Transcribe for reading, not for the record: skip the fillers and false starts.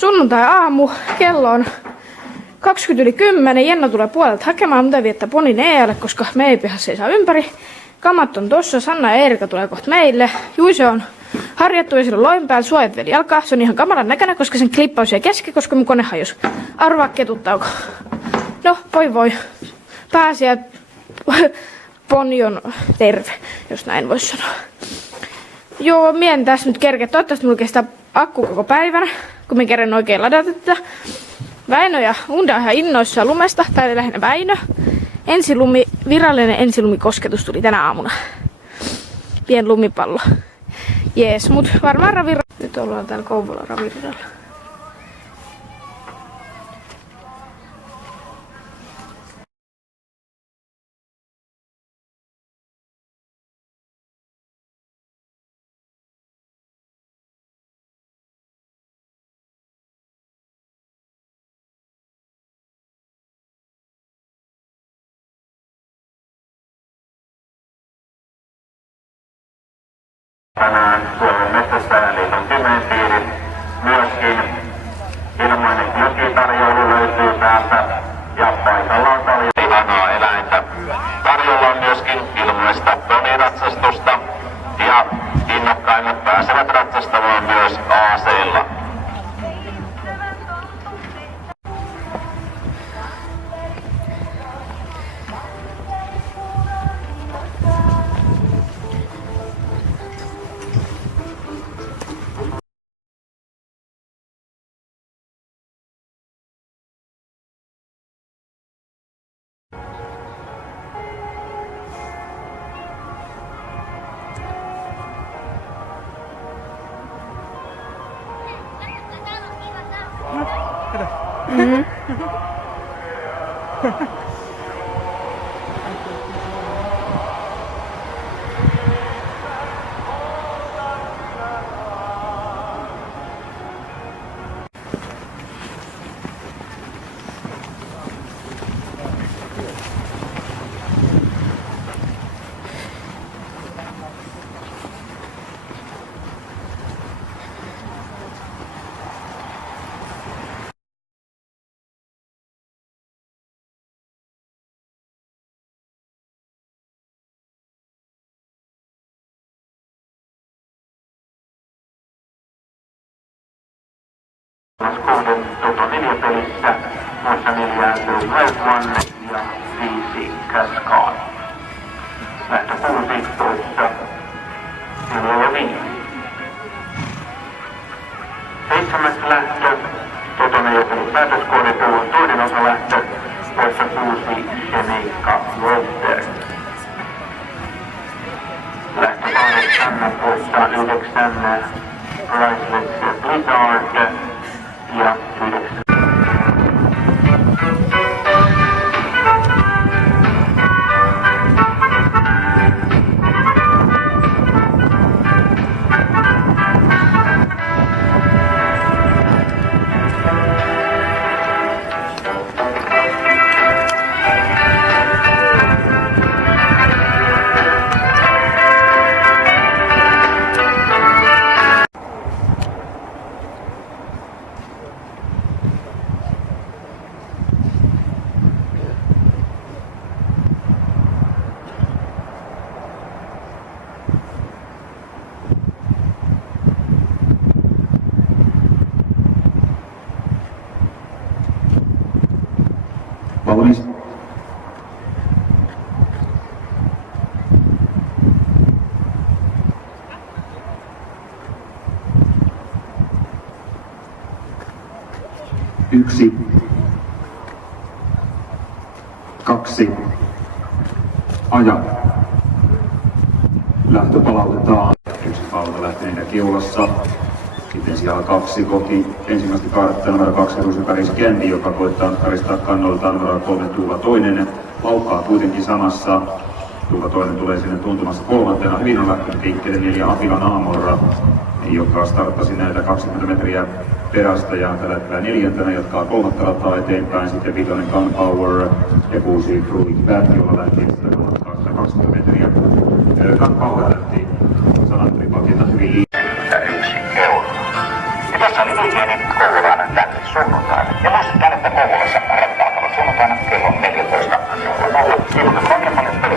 Sunnuntai-aamu, kello on 20:10. Jenna tulee puolelta hakemaan, mutta viettää ponin EAlle, koska meidän pihassa ei saa ympäri. Kamat on tossa, Sanna ja Eerika tulee kohta meille. Juise on harjattu ja sillä on loin päällä, suojat vielä jalkaa. Se on ihan kamaran näköinen, koska sen klippaus jäi kesken, koska mun kone hajus. Arvaa ketuttaako. No, voi. Pääsiä poni on terve, jos näin voisi sanoa. Joo, mien tässä nyt kerkeä. Toivottavasti mulla kestää akku koko päivänä, kun mä kerran oikein ladata tätä. Väinö ja Unda on ihan innoissaan lumesta, tai lähinnä Väinö. Virallinen ensilumikosketus tuli tänä aamuna. Pien lumipallo. Jees, mut varmaan ravirra. Nyt ollaan täällä Kouvolan raviradalla. Tänään Suomen Metsästäjäliiton Kymenpiiri myöskin ilmainen jokitarjoilu löytyy täältä ja paikalla on paljon ihanaa eläintä. Tarjolla on myöskin ilmaista poniratsastusta ja innokkaimmat pääsevät ratsastamaan myös aaseilla. Skouden Toto 4 pelissä, muissa 4 Red One ja 5 Cascade. Lähtö 16, kello 5. 7. lähtö, Toto 4 pelin päätöskoodi toinen osa lähtö, jossa 6 Shemeika Walter. Lähtö 8, poissa 9 Priceless Blizzard. Ja 9. Valmis. Yksi. 2. Aja. Lähtö palautetaan. Yksi palauta lähteneenä keulassa. Sitten siellä 2 kohti ensimmäistä kaaretta numero 2 Rusikaris Candy, joka koittaa karistaa kannoltaan numero 3 Tuula toinen. Laukkaa kuitenkin samassa. Tuula toinen tulee sinne tuntumassa 3. Hyvin on lähtenyt liikkeelle 4 Afilan Aamorra, joka starttasi näitä 20 metriä perästä ja tällä hetkellä 4. jatkaa 3. rataa eteenpäin. Sitten 5 Gunpower ja 6 Fruit Bat, jolla lähti 20 metriä. Gunpower lähti 100 metrin paketina hyvin liikkeelle. 1 euro. Ja tässä Sali-liikeeni Kouvolaan tänne sunnuntaina. Ja muistetaan, että Kouvolassa radat alkavat sunnuntaina kello 14.00. Ilmoitus